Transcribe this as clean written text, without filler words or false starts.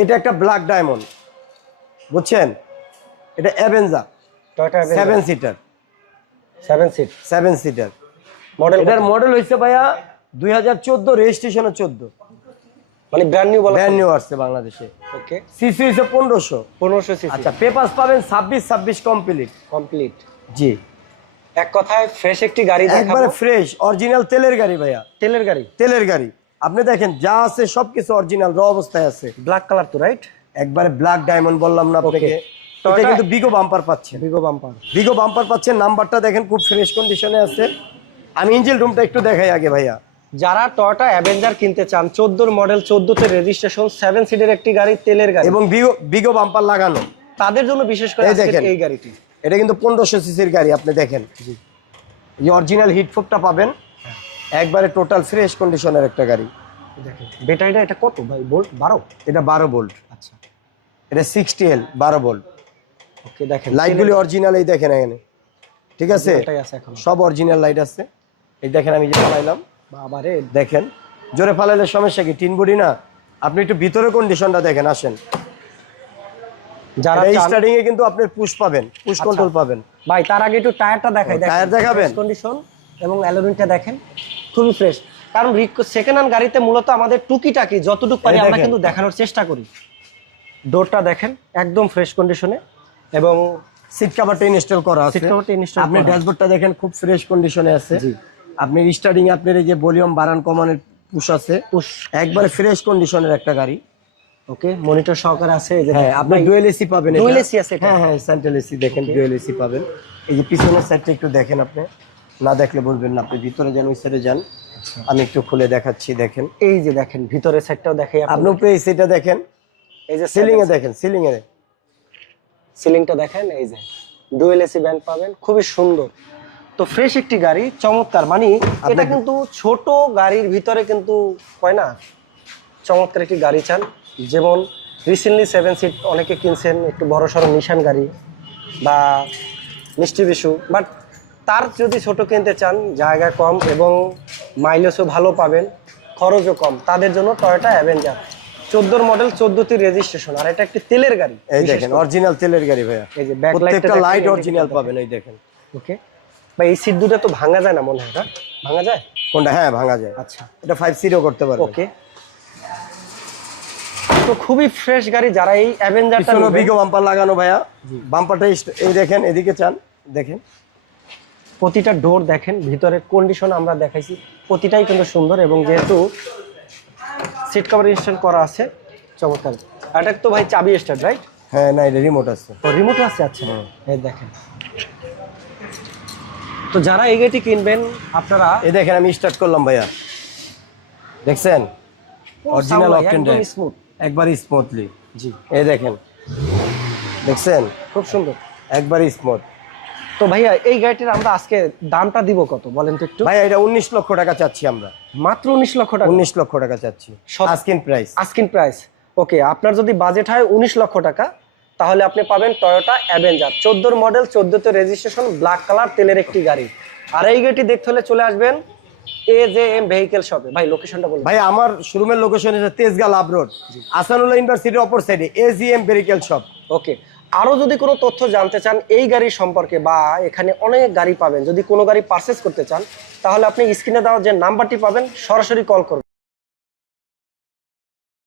এটা একটা black diamond, বুঝছেন? এটা Avenger Toyota 7 seater, 7 seat 7 seater model. এটার মডেল হইছে ভাইয়া 2014, রেজিস্ট্রেশনও 14, মানে ব্র্যান্ড নিউ বলা। ব্র্যান্ড নিউ আসছে বাংলাদেশে। ওকে, সিসি হইছে 1500। 1500 সিসি। আচ্ছা, পেপারস পাবেন 26 কমপ্লিট। কমপ্লিট। জি, এক কথায় ফ্রেশ একটি গাড়ি দেখাবো। একবারে ফ্রেশ অরিজিনাল তেলের গাড়ি ভাইয়া, তেলের গাড়ি। তেলের গাড়ি। আপনি দেখেন যা আছে সবকিছু অরিজিনাল র অবস্থায় আছে। ব্ল্যাক কালার তো, রাইট? একবারে ব্ল্যাক ডায়মন্ড বললাম না আপনাকে। এটা কিন্তু বিগো বাম্পার পাচ্ছেন, ভিগো বাম্পার। বিগো বাম্পার পাচ্ছেন। নাম্বারটা দেখেন খুব ফ্রেশ কন্ডিশনে আছে। আমি ইঞ্জিন রুমটা একটু দেখাই আগে ভাইয়া। যারা টয়োটা অ্যাভেঞ্জার কিনতে চান, 14 মডেল, 14 তে রেজিস্ট্রেশন, 7 সিটের একটি গাড়ি, তেলের গাড়ি, এবং বিগো বাম্পার লাগানো, তাদের জন্য বিশেষ করে এই আজকের দেখেন। এই গাড়িটি। এটা কিন্তু 1500 সিসির গাড়ি। আপনি দেখেন এই অরিজিনাল হিটফোকটা পাবেন, একবারে টোটাল ফ্রেশ কন্ডিশনের একটা গাড়ি। দেখেন ব্যাটারিটা এটা কত ভাই, ভোল্ট? 12? এটা 12 ভোল্ট। আচ্ছা, এটা 60L 12 ভোল্ট। ওকে। দেখেন লাইটগুলি অরিজিনাল, এই দেখেন এখানে, ঠিক আছে? এটাই আছে এখন। সব অরিজিনাল লাইট আছে। এই দেখেন আমি যে ফালাইলাম, বাবারে, দেখেন জোরে ফালাইলে সমস্যা কি? টিন বডি না? আপনি একটু ভিতরে কন্ডিশনটা দেখেন, আসেন। যারা চান স্টার্টিং এ কিন্তু আপনি পুশ পাবেন, পুশ কন্ট্রোল পাবেন। ভাই, তার আগে একটু টায়ারটা দেখাই। দেখেন টায়ার দেখাবেন? কন্ডিশন এবং অ্যালুমিনিয়ামটা দেখেন, খুবই ফ্রেশ। কারণ সেকেন্ড হ্যান্ড গাড়িতে মূলত আমাদের টুকিটাকি যতটুকু পারি এই আমরা দেখেন। কিন্তু দেখানোর চেষ্টা করি। ডোরটা দেখেন একদম ফ্রেশ কন্ডিশনে, এবং সিট কভারটা ইনস্টল করা আছে। সিট কভারটা ইনস্টল আপনি ড্যাশবোর্ডটা দেখেন খুব ফ্রেশ কন্ডিশনে আছে। জি। আপনি স্টার্টিং এ আপনার এই যে ভলিউম বাড়ান কমানোর পুশ আছে, পুশ। একবারে ফ্রেশ কন্ডিশনের একটা গাড়ি। ওকে, মনিটর সহকারে আছে। এই যে হ্যাঁ, আপনি ডুয়েল এসি পাবেন। এটা ডুয়েল এসি আছে এটা? হ্যাঁ হ্যাঁ, সেন্ট্রাল এসি দেখেন, ডুয়েল এসি পাবেন। এই যে পিছনের সাইডটা একটু দেখেন, আপনি না দেখলে বলবেন না। আপনি ভিতরে যান, ওই সাইডে যান, আমি একটু খুলে দেখাচ্ছি। দেখেন, এই যে দেখেন ভিতরের সাইডটাও দেখাই আপনি আপনাদের। উপরে এসিটা দেখেন, এই যে সিলিং এ দেখেন, সিলিং এ সিলিংটা দেখেন, এই যে ডুয়েল এসি ব্যান্ড পাবেন, খুবই সুন্দর। তো ফ্রেশ একটি গাড়ি, চমৎকার। মানে এটা কিন্তু ছোট গাড়ির ভিতরে কিন্তু হয় না, চমৎকার একটি গাড়ি চান। যেমন রিসেন্টলি 7 সিট অনেকে কিনছেন, একটু বড় সড়ো নিশান গাড়ি বা মিষ্টি বিশু, বাট তার যদি ছোট কিনতে চান, জায়গা কম এবং মাইলেজও ভালো পাবেন, খরচও কম, তাদের জন্য টয়োটা অ্যাভেঞ্জার 14 মডেল, 14তে রেজিস্ট্রেশন। আর এটা একটি তেলের গাড়ি। এই দেখেন, অরিজিনাল তেলের গাড়ি ভাইয়া। এই যে ব্যাক প্রত্যেকটা লাইটটা লাইট অরিজিনাল পাবেন, এই দেখেন। ওকে ভাই, এই সিট দুটো তো ভাঙা যায় না মনে হয়? এটা ভাঙা যায়? কোনটা? হ্যাঁ, ভাঙা যায়। আচ্ছা, এটা 5 সিটও করতে পারবেন। ওকে। তো খুবই ফ্রেশ গাড়ি। যারা এই অ্যাভেঞ্জারটা পিছনে বিগো বাম্পার লাগানো ভাইয়া। বাম্পারটা এই দেখেন, এদিকে চান, দেখেন প্রতিটা ডোর দেখেন, ভিতরের কন্ডিশন আমরা দেখাইছি, প্রতিটাই কিন্তু সুন্দর। এবং যেহেতু সিট কভার ইনস্টল করা আছে, চমৎকার। এটা তো ভাই চাবি স্টার্ট, রাইট? হ্যাঁ, না, এটা রিমোট আছে। তো রিমোট আছে? আচ্ছা, এই দেখেন। তো যারা এই গাড়িটি কিনবেন আপনারা, এই দেখেন আমি স্টার্ট করলাম ভাইয়া, দেখছেন? অরিজিনাল অকটেন ড্রাইভ, স্মুথ, একবার স্মুথলি। জি, এই দেখেন, দেখছেন? খুব সুন্দর, একবার স্মুথ। তো ভাইয়া এই গাড়িটির আমরা আজকে দামটা দিব কত বলেন তো একটু? ভাইয়া এটা 19 লক্ষ টাকা চাচ্ছি আমরা। মাত্র 19 লক্ষ টাকা? 19 লক্ষ টাকা চাচ্ছি, asking price. Asking price. Okay, আপনার যদি বাজেট হয় 19 লক্ষ টাকা, তাহলে আপনি পাবেন টয়োটা অ্যাভেঞ্জার 14 মডেল, 14তে রেজিস্ট্রেশন, ব্ল্যাক কালার, তেলের একটি গাড়ি। আর এই গাড়িটি দেখতে হলে চলে আসবেন AJM ভেহিকেল শপে। ভাই লোকেশনটা বলুন। ভাই আমার শোরুমের লোকেশন হচ্ছে তেজগাঁ লাভ রোড, আসানুল্লাহ ইউনিভার্সিটির অপর সাইডে AJM ভেহিকেল শপ। ওকে, আরো যদি কোনো তথ্য জানতে চান এই গাড়ির সম্পর্কে, বা এখানে অনেক গাড়ি পাবেন, যদি কোনো গাড়ি পারচেস করতে চান, তাহলে আপনি স্ক্রিনে দেওয়া যে নাম্বারটি পাবেন, সরাসরি কল করবেন।